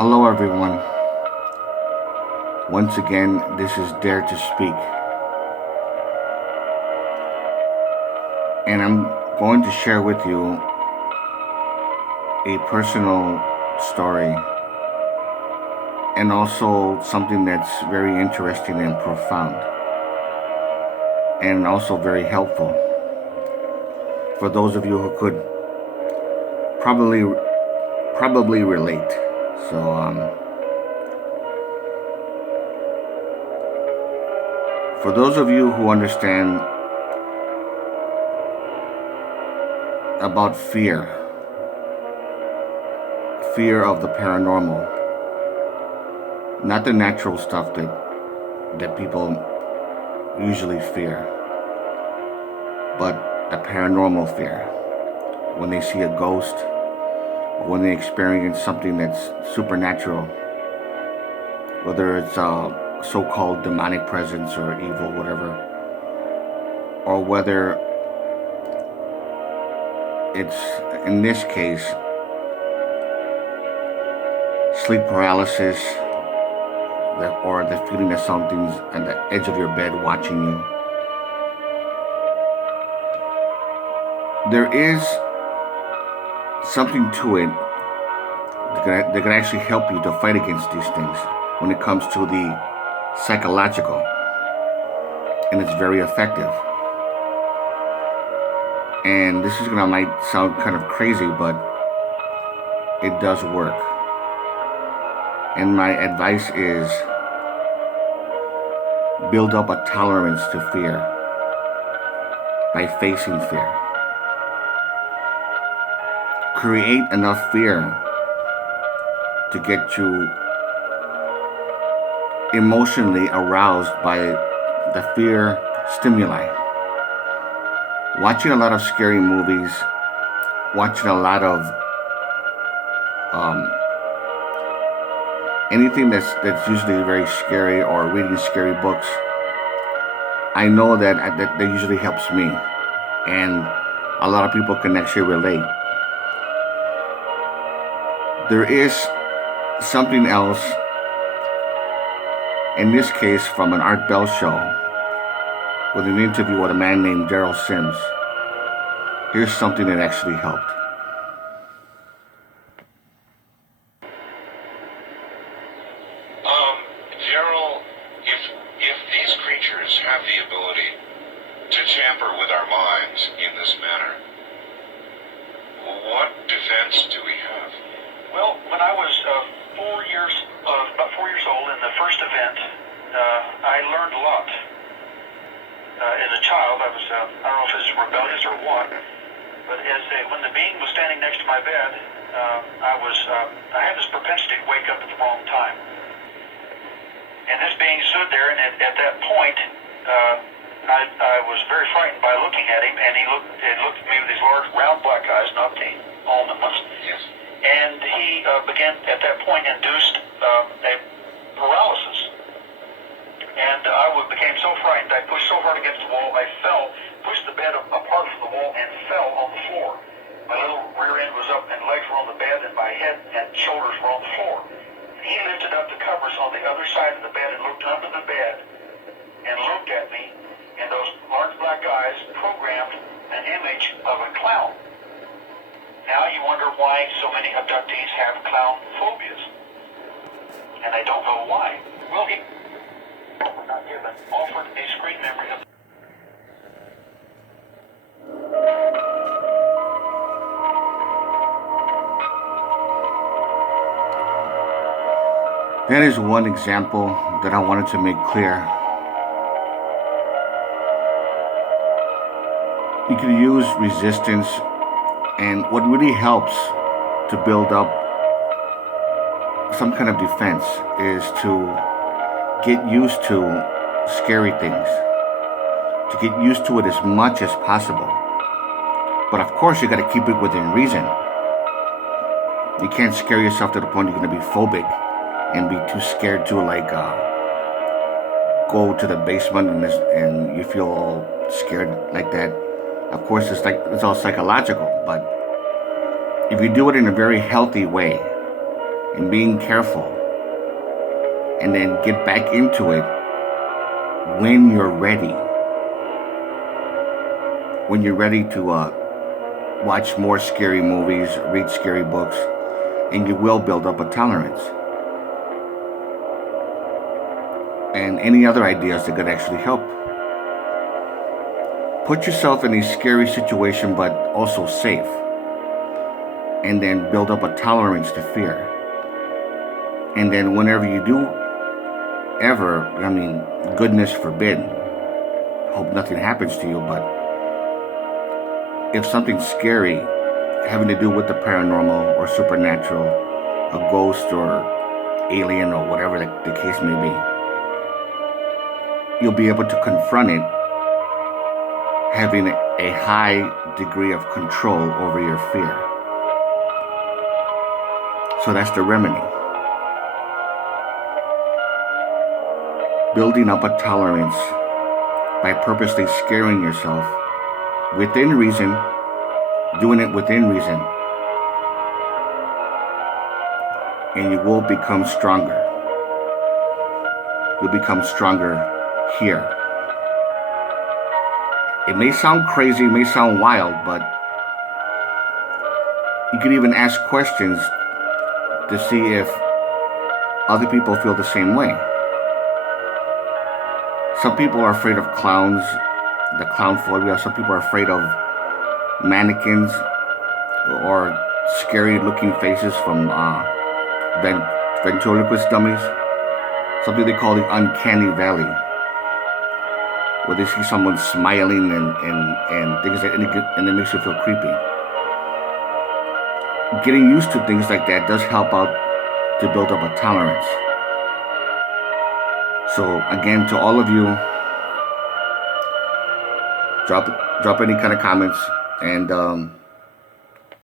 Hello, everyone. Once again, this is Dare to Speak, and I'm going to share with you a personal story and also something that's very interesting and profound, and also very helpful for those of you who could probably probably relate. So, for those of you who understand about fear of the paranormal, not the natural stuff that people usually fear, but the paranormal fear. When they see a ghost, or when they experience something that's supernatural, whether it's a so-called demonic presence or evil, whatever, or whether it's, in this case, sleep paralysis, or the feeling that something's at the edge of your bed watching you. There is something to it that can actually help you to fight against these things when it comes to the psychological, and it's very effective. And this is gonna might sound kind of crazy, but it does work. And my advice is build up a tolerance to fear by facing fear. Create enough fear to get you emotionally aroused by the fear stimuli. Watching a lot of scary movies, watching a lot of anything that's usually very scary, or reading scary books, I know that usually helps me, and a lot of people can actually relate. There is something else, in this case from an Art Bell show, with an interview with a man named Daryl Sims. Here's something that actually helped. Daryl, if these creatures have the ability to tamper with our minds in this manner, what defense do we have? Well, when I was about 4 years old in the first event, I learned a lot. As a child, I don't know if it was rebellious or what, but when the being was standing next to my bed, I had this propensity to wake up at the wrong time. And this being stood there, and at that point, I was very frightened by looking at him, and he looked at me with these large round black eyes, not the almond ones. Yes. And he began at that point induced a paralysis. And I became so frightened, I pushed so hard against the wall, I fell, pushed the bed apart from the wall, and fell on the floor. My little rear end was up, and legs were on the bed, and my head and shoulders were on the floor. He lifted up the covers on the other side of the bed and looked under the bed and looked at me, and those large black eyes programmed an image of a clown. Now you wonder why so many abductees have clown phobias. And I don't know why. Well, he not given, offered a screen memory of That is one example that I wanted to make clear. You can use resistance, and what really helps to build up some kind of defense is to get used to scary things, to get used to it as much as possible. But of course, you got to keep it within reason. You can't scare yourself to the point you're going to be phobic and be too scared to go to the basement and you feel all scared like that. Of course, it's all psychological, but if you do it in a very healthy way, and being careful, and then get back into it when you're ready. When you're ready to watch more scary movies, read scary books, and you will build up a tolerance. And any other ideas that could actually help. Put yourself in a scary situation, but also safe. And then build up a tolerance to fear. And then whenever you do goodness forbid, hope nothing happens to you, but if something scary having to do with the paranormal or supernatural, a ghost or alien or whatever the case may be, you'll be able to confront it having a high degree of control over your fear. So that's the remedy. Building up a tolerance by purposely scaring yourself within reason, doing it within reason, and you will become stronger. You'll become stronger here. It may sound crazy, it may sound wild, but you can even ask questions to see if other people feel the same way. Some people are afraid of clowns, the clown phobia. Some people are afraid of mannequins or scary looking faces from ventriloquist dummies. Something they call the uncanny valley, where they see someone smiling and things like that, and it makes you feel creepy. Getting used to things like that does help out to build up a tolerance. So again, to all of you, drop any kind of comments, and